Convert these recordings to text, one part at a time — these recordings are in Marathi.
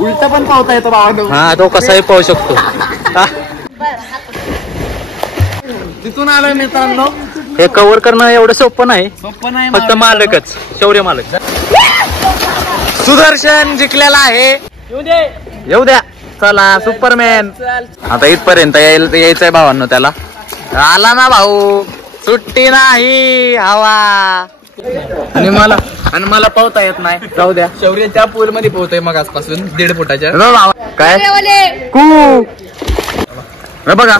उलट पण पावता येतो भावानो. हा तो कसाही पाहू शकतो. तिथून आलोय मित्रांनो. हे कव्हर करणं एवढं सोपं नाही, सोपं नाही. फक्त मालकच, शौर्य मालक. सुदर्शन जिंकलेला आहे. येऊ द्या. चला सुपरमॅन. आता इथपर्यंत यायचंय भावांनो त्याला. आला ना भाऊ, सुट्टी नाही. हवा. आणि मला पोहता येत नाही. जाऊ द्या. शौर्य त्या पूल मध्ये पोहतोय मग आजपासून 1.5 फुटाच्या. काय कू बघा.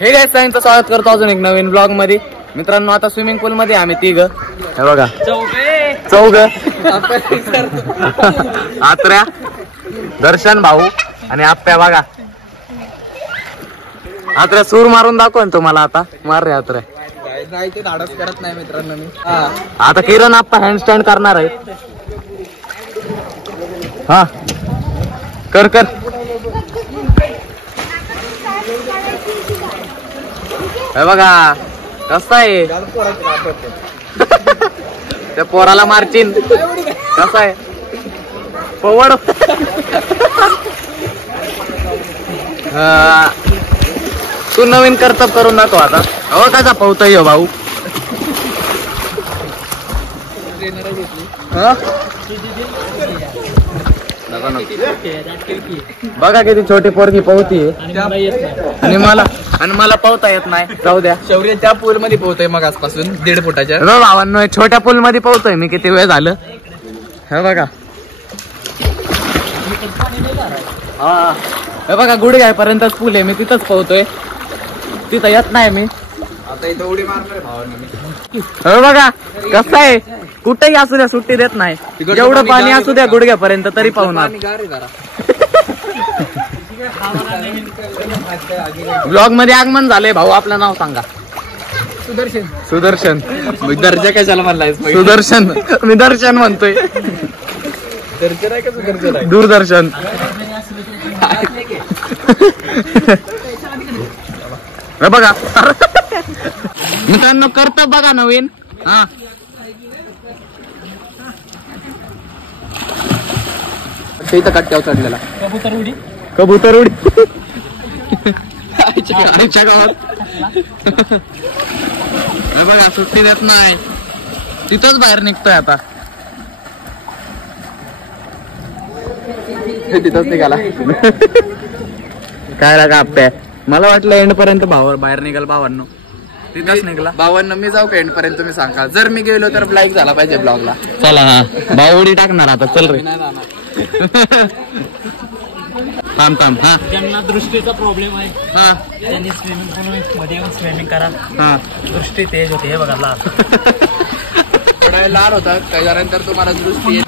हे गाइस, त्यांचं स्वागत करतो अजून एक नवीन ब्लॉग मध्ये. मित्रांनो आता स्विमिंग पूल मध्ये आम्ही 3. हे बघा, चौघ. आत्र्या, दर्शन भाऊ आणि आप्प्या. बघा आत्र्या सूर मारून दाखव ना तुम्हाला. आता मार रे आत्र्या. नाही ते धाडस करत नाही मित्रांनो मी. आता किरण आप्पा हँडस्टँड करणार आहे. हा कर. हे बघा कसा आहे. त्या पोराला मारचीन. कसा आहे पवड. तू नवीन कर्तव्य करून दाखव आता. हो कसा पोहतोय भाऊ. बघा किती छोटी पोरगी पोहतीये. आणि मला पोहता येत नाही. जाऊ द्या. शौर्य त्या पूल मध्ये पोहतोय मग आजपासून 1.5 फुटाच्या. भावांनो छोट्या पूल मध्ये पोहतोय मी. किती वेळ झालं. हे बघा. हा हे बघा गुडघ्यापर्यंतच पूल आहे. मी तिथंच पोहतोय. तिथं येत नाही मी. आता इथं उडी मारणार भावांनो मी. हे बघा कसं आहे. कुठेही असू द्या सुट्टी देत नाही. जेवढं पाणी असू द्या गुडघ्यापर्यंत तरी पाहुणार. ब्लॉग मध्ये आगमन झालंय भाऊ. आपलं नाव सांगा. सुदर्शन. दर्जा कशाला म्हणलाय. सुदर्शन. मी दर्शन म्हणतोय. दर्शन आहे का सुदर्शन आहे. दूरदर्शन. बघा मित्रांनो करता बघा नवीन. हा इथं कट्ट्यावर चढलेला कबूतर उडी. गावात बघा सुट्टी देत नाही. तिथंच बाहेर निघतोय आता. तिथंच निघाला. काय लागा आप्पे. मला वाटलं एंड पर्यंत बाहेर निघाल. भावांनो तिथंच निघाला. भावांनो मी जाऊ का एंड पर्यंत तुम्ही सांगा. जर मी गेलो तर लाईक झाला पाहिजे ब्लॉगला. चला हा भाऊ उडी टाकणार आता. चल रे. थांब. हा ज्यांना दृष्टीचा प्रॉब्लेम आहे हा त्यांनी स्विमिंग पूल मध्ये येऊन स्विमिंग करा. हा दृष्टी तेज होते. हे बघा लाल. थोडा लाल होता त्याच्यानंतर तुम्हाला दृष्टी.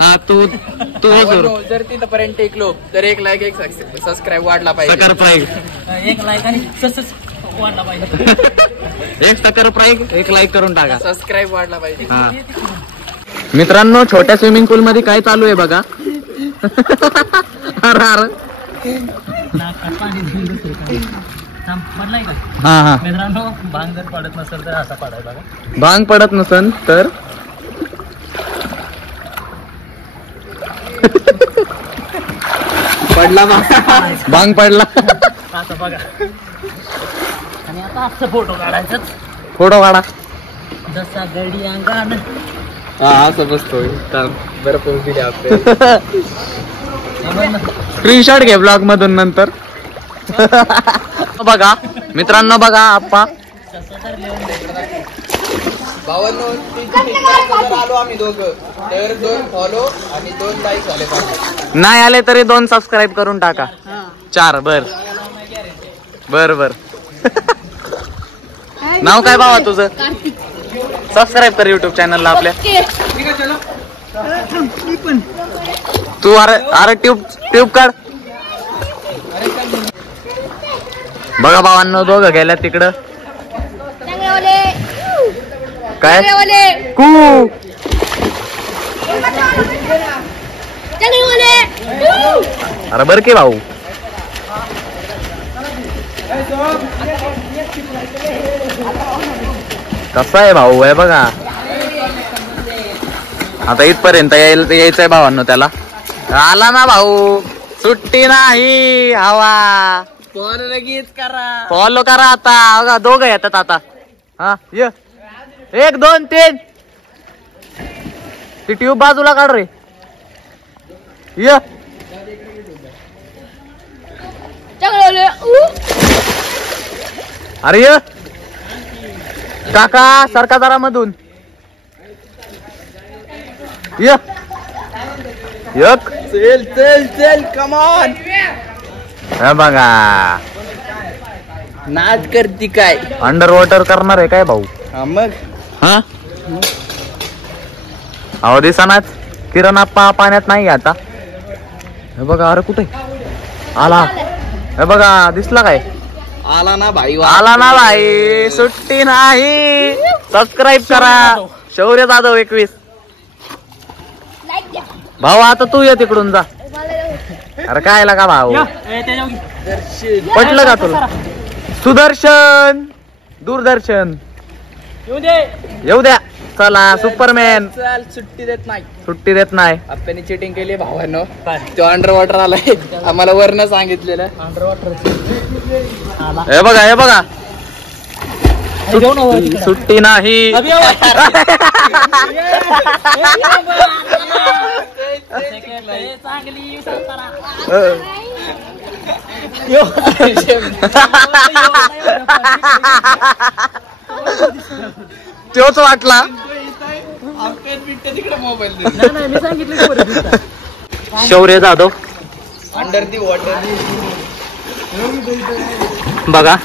हा तू जर तिथपर्यंत टेकलो तर 1 लाईक 1 सबस्क्राईब वाढला पाहिजे. सकर प्राईज 1 लाईक आणि तसंच वाढला पाहिजे. 1 सकर प्राईज 1 लाईक करून टाका. सबस्क्राईब वाढला पाहिजे. हा मित्रांनो छोट्या स्विमिंग पूल मध्ये काय चालू आहे बघा. पडलाय का. हा मित्रांनो भांग जर पडत नसेल तर असा पडाय बघा. भांग पडत नसन तर पडला भांग पडला. असं बघा. आणि आता असं फोटो काढायचं. फोटो काढा. जसा गडी अंगान. हा असं बसतोय. बरं पोच दिली आपल्याला. स्क्रीनशॉट घे ब्लॉग मधून नंतर. बघा मित्रांनो बघा आप्पा. भावांनो आलो आम्ही दोघं तर 2 फॉलो आणि 2 लाईक झाले पाहिजे. नाही आले तरी 2 सबस्क्राईब करून टाका. 4 बर. नाव काय बाबा तुझं. सबस्क्राईब कर युट्यूब चॅनलला आपल्या. तू अरे ट्यूब काढ. बघा भावांनो दोघं गेल्या तिकडं. काय कू अरे बर की भाऊ. कसा आहे भाऊ आहे बघा. आता इथपर्यंत यायचंय भावांनो त्याला. आला ना भाऊ, सुट्टी नाही हवा. फॉलो करा आता. बघा दोघं येतात आता. हा ये 1 2 3. ती ट्यूब बाजूला काढ रे. ये अरे ये काका सरका जरा मधून. ये एक चल चल चल कमॉन. हे बघा नाच करती काय. अंडर वॉटर करणार आहे काय भाऊ. हा मग हा अहो दिसनाच. किरण आप्पा पाण्यात नाही आता. हे बघा अरे कुठे आला. हे बघा दिसला काय. आला ना भाई. आला ना भाई, सुट्टी नाही. सबस्क्राईब करा शौर्य जाधव 21. भाऊ आता तू ये तिकडून जा. अरे काय का भाऊ पटलं का तुला. सुदर्शन दूरदर्शन येऊ द्या. चला सुपरमॅन. चल सुट्टी देत नाही. सुट्टी देत नाही. आपण चिटिंग केली भावांनो. तो अंडर वॉटर आलाय आम्हाला वरनं सांगितलेलं. हे बघा हे बघा सुट्टी नाही. तोच वाटला. तिकडे मोबाईल शौर्य जाधव अंडर दी वॉटर. बघा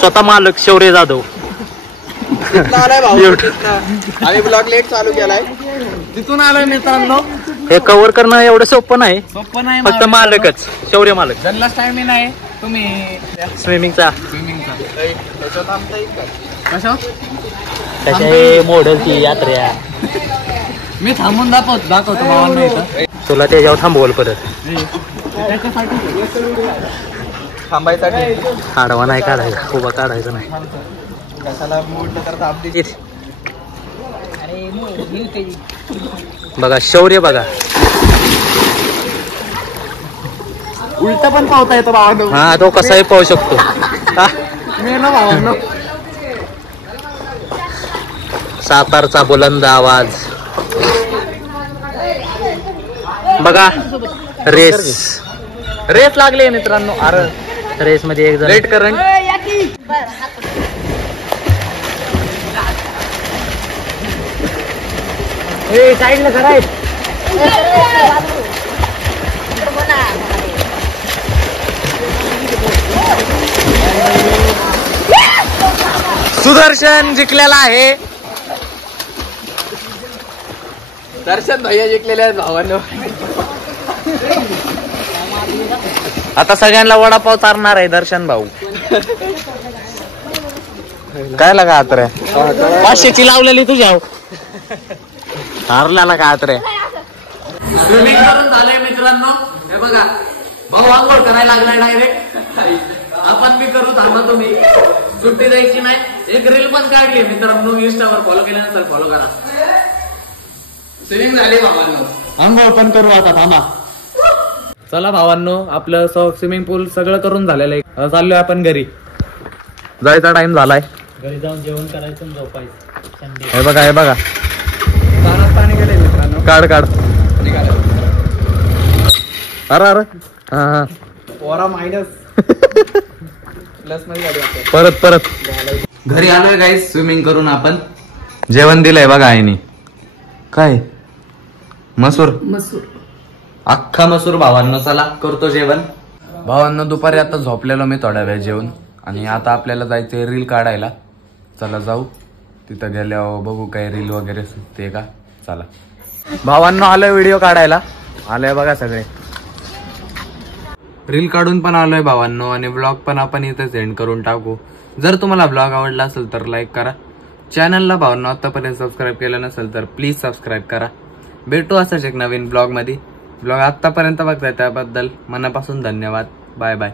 स्वतः मालक शौर्य जाधव. आलाय भाऊ आम्ही ब्लॉग लेट चालू केलाय. तिथून आलोय मित्रांनो. हे कव्हर करणं एवढं सोपं नाही. फक्त मालकच शौर्य मालक. जनला टाइम नाही तुम्ही स्विमिंगचा त्याच्यात आमचा एक कशा मॉडेलची यात्रा. मी थांबून दाखवतो भावांना इथं. तुला त्याच्यावर थांबवल परत. थांबायसाठी आडवा नाही काढायचा, उभा काढायचा नाही. कशाला मोडलं तर थांबते. बघा शौर्य बघा. उलट पण पावता येतो भावांनो. हा तो कसाही पाहू शकतो. मी ना भावांनो. सातारचा बुलंद आवाज. बघा रेस रेस लागले मित्रांनो. अरे रेस मध्ये एक जण लेट करंट. साईडला खराय. सुदर्शन जिंकलेला आहे. दर्शन भैया जिंकलेले आहेत भावांनो. आता सगळ्यांना वडापाव चारणार आहे दर्शन भाऊ. काय लागा आत रे. 500ची लावलेली तुझ्या हारल्याला का आत रे. स्विमिंग करून झालंय मित्रांनो. हे बघा भाऊ आंघोळ करायला लागलाय डायरेक्ट. आपण बी करू थांबा. तुम्ही सुट्टी द्यायची नाही. एक रील पण काढली मित्रांनो. इंस्टावर फॉलो केल्यानंतर फॉलो करा. स्विमिंग झाली भावांनो. आंघोळ पण करू आता थांबा. चला भावांनो आपलं स्विमिंग पूल सगळं करून झालेलं आहे. चाललोय आपण घरी. जायचा टाइम झालाय. घरी जाऊन जेवण करायचं आणि झोपायचं. हे बघा हे बघा. कानात पाणी गेले मित्रांनो. काढ काढ. निघालं. अरे अरे हा हा पोरा मायनस प्लस मध्ये गाडी वाटते. परत परत घरी आलोय गाईस. स्विमिंग करून आपण जेवण दिलंय बघा आईने. काय मसूर अख्खा मसूर भावांनो. चला करतो जेवण. भावांनो दुपारी आता झोपलेलो मी थोड्या वेळ जेवण. आणि आता आपल्याला जायचंय रील काढायला. चला जाऊ. तिथं गेल्यावर बघू काय रील वगैरे सुटते का. चला भावांनो आलोय व्हिडिओ काढायला. आलोय बघा सगळे. रील काढून पण आलोय भावांनो. आणि ब्लॉग पण आपण इथं सेंड करून टाकू. जर तुम्हाला ब्लॉग आवडला असेल तर लाईक करा. चॅनलला भावांनो आतापर्यंत सबस्क्राईब केलं नसेल तर प्लीज सबस्क्राईब करा. भेटू असंच एक नवीन ब्लॉग मध्ये. ब्लॉग आतापर्यंत बघताय त्याबद्दल मनापासून धन्यवाद. Bye bye.